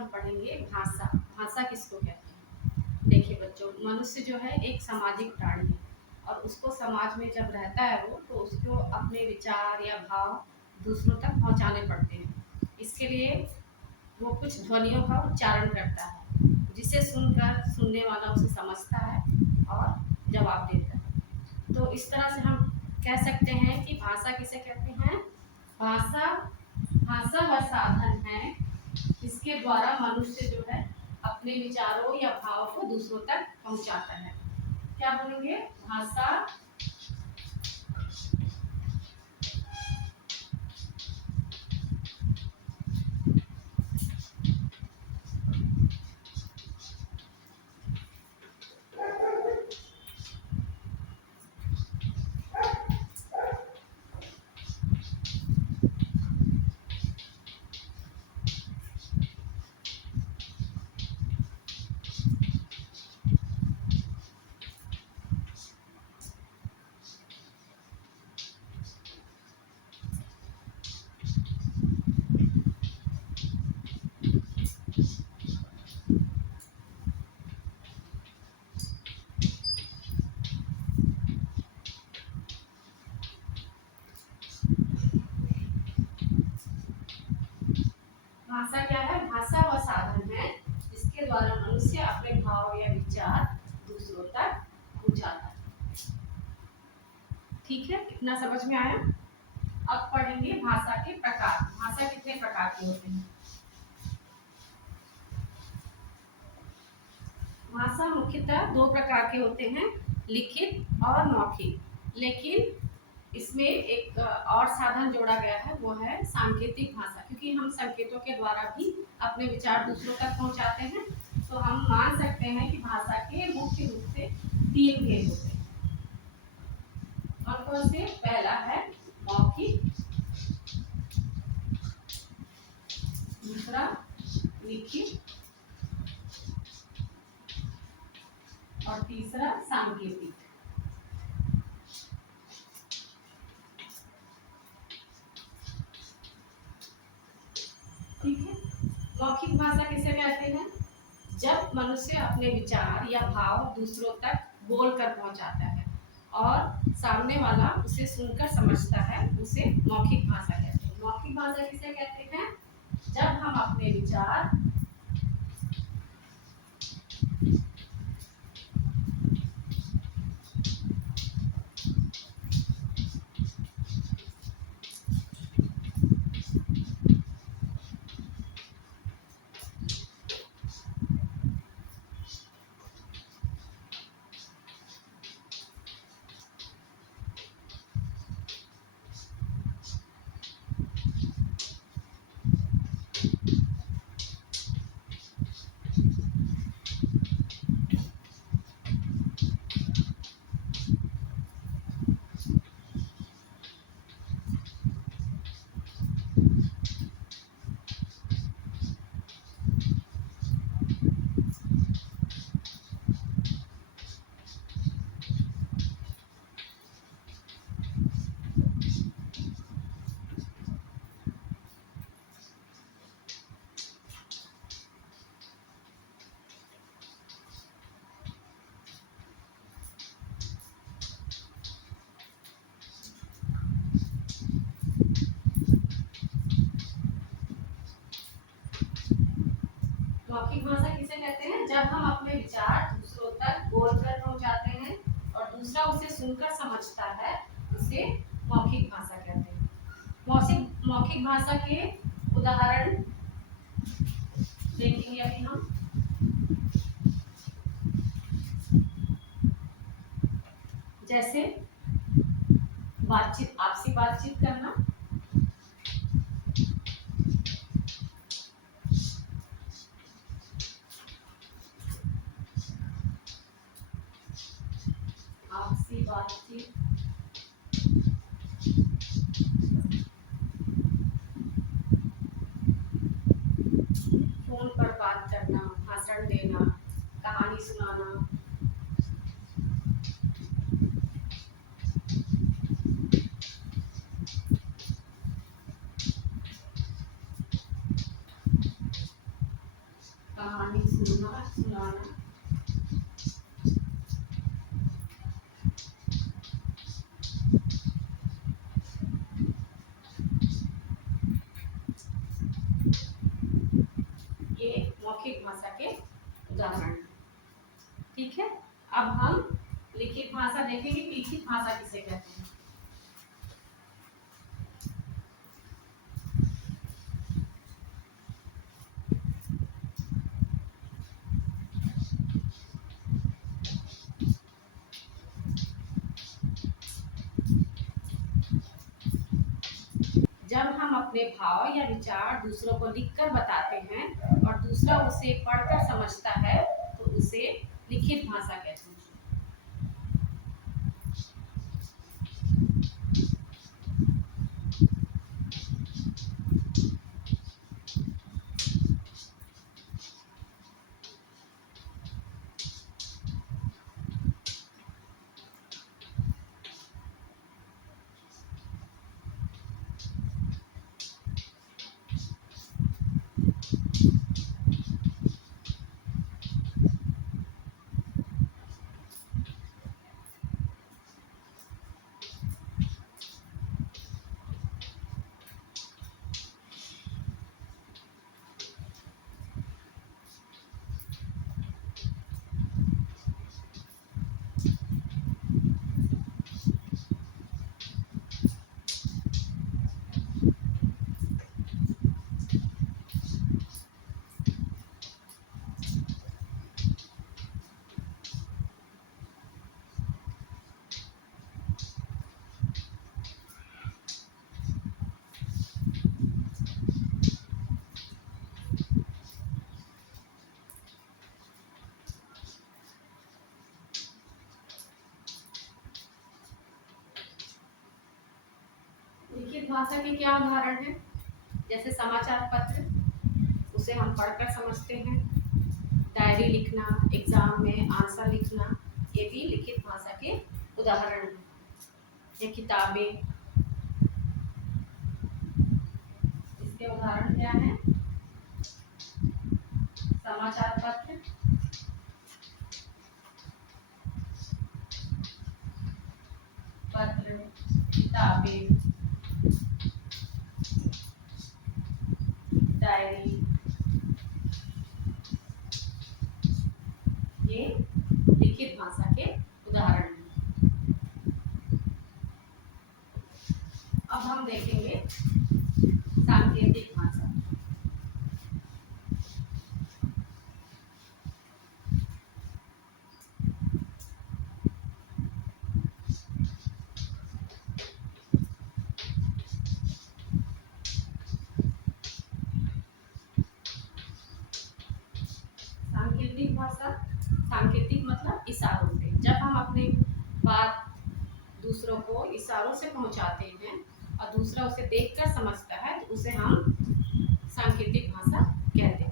हम पढ़ेंगे भाषा। भाषा किसको कहते हैं? देखिए बच्चों, मनुष्य जो है एक सामाजिक प्राणी है और उसको समाज में जब रहता है वो, तो उसको अपने विचार या भाव दूसरों तक पहुंचाने पड़ते हैं। इसके लिए वो कुछ ध्वनियों का उच्चारण करता है, जिसे सुनकर सुनने वाला उसे समझता है और जवाब देता है। तो इस तरह से हम कह सकते हैं कि भाषा किसे कहते हैं? भाषा भाषा वह साधन है जिसके द्वारा मनुष्य जो है अपने विचारों या भाव को दूसरों तक पहुंचाता है। क्या बोलेंगे? भाषा भाषा क्या है? भाषा वह साधन है जिसके द्वारा मनुष्य अपने भाव या विचार दूसरों तक पहुंचाता है। ठीक है, इतना समझ में आया? अब पढ़ेंगे भाषा के प्रकार। भाषा कितने प्रकार के होते हैं? भाषा मुख्यतः दो प्रकार के होते हैं, लिखित और मौखिक। लेकिन इसमें एक और साधन जोड़ा गया है, वो है सांकेतिक भाषा, क्योंकि हम संकेतों के द्वारा भी अपने विचार दूसरों तक पहुंचाते हैं। तो हम मान सकते हैं कि भाषा के मुख्य रूप से तीन भेद होते हैं। और कौन से? पहला है मौखिक, दूसरा लिखित और तीसरा सांकेतिक। ठीक है, मौखिक भाषा किसे कहते हैं? जब मनुष्य अपने विचार या भाव दूसरों तक बोलकर पहुंचाता है और सामने वाला उसे सुनकर समझता है, उसे मौखिक भाषा कहते हैं। मौखिक भाषा किसे कहते हैं? जब हम अपने विचार मौखिक भाषा किसे कहते हैं? जब हम अपने विचार दूसरों तक बोलकर पहुंचाते हैं और दूसरा उसे सुनकर समझता है, उसे मौखिक भाषा कहते हैं। मौखिक भाषा के उदाहरण देखेंगे अभी हम। जैसे बातचीत, आपसी बातचीत करना, आपसी बातचीत, फोन पर बात करना, भाषण देना, कहानी सुनाना, उदाहरण है। ठीक है, अब हम लिखित भाषा देखेंगे। लिखित भाषा किसे कहते हैं? जब हम अपने भाव या विचार दूसरों को लिखकर बताते हैं और दूसरा उसे पढ़कर समझता है तो उसे लिखित भाषा कहते हैं। लिखित भाषा के क्या उदाहरण हैं? जैसे समाचार पत्र, उसे हम पढ़कर समझते हैं। डायरी लिखना, एग्जाम में आंसर लिखना, ये भी लिखित भाषा के उदाहरण हैं। ये किताबें, इसके उदाहरण क्या हैं? समाचार पत्र, किताबें, डायरी, ये लिखित भाषा के उदाहरण हैं। अब हम देखेंगे सांकेतिक भाषा। सांकेतिक भाषा, सांकेतिक मतलब इशारों से। जब हम अपनी बात दूसरों को इशारों से पहुंचाते हैं और दूसरा उसे देखकर समझता है तो उसे हम सांकेतिक भाषा कहते हैं।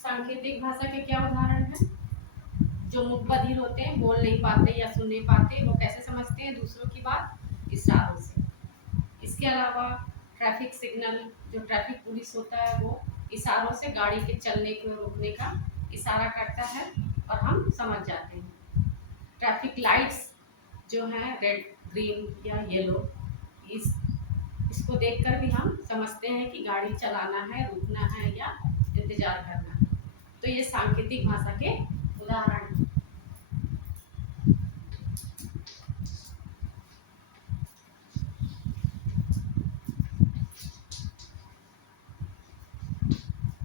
सांकेतिक भाषा के क्या उदाहरण हैं? जो मुख बधिर होते हैं, बोल नहीं पाते या सुन नहीं पाते, वो कैसे समझते हैं दूसरों की बात? इशारों से। इसके अलावा ट्रैफिक सिग्नल, जो ट्रैफिक पुलिस होता है वो इशारों से गाड़ी के चलने को रोकने का इशारा करता है और हम समझ जाते हैं। ट्रैफिक लाइट्स जो हैं, रेड, ग्रीन या येलो, इसको देखकर भी हम समझते हैं कि गाड़ी चलाना है, रुकना है या इंतजार करना। तो ये सांकेतिक भाषा के उदाहरण हैं।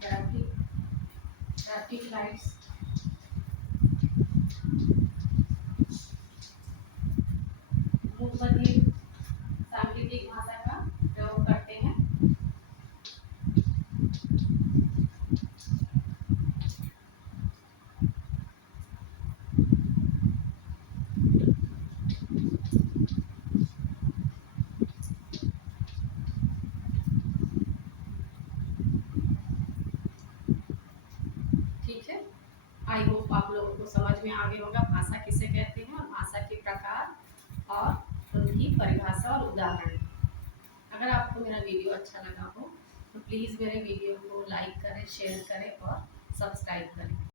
ट्रैफिक ट्रैफिक लाइट्स, मुख बधिर सांकेतिक भाषा का प्रयोग करते हैं। ठीक है, आई होप आप लोगों को समझ में आ गया होगा भाषा किसे कहते हैं और भाषा के प्रकार और उनकी परिभाषा और उदाहरण। अगर आपको मेरा वीडियो अच्छा लगा हो तो प्लीज़ मेरे वीडियो को लाइक करें, शेयर करें और सब्सक्राइब करें।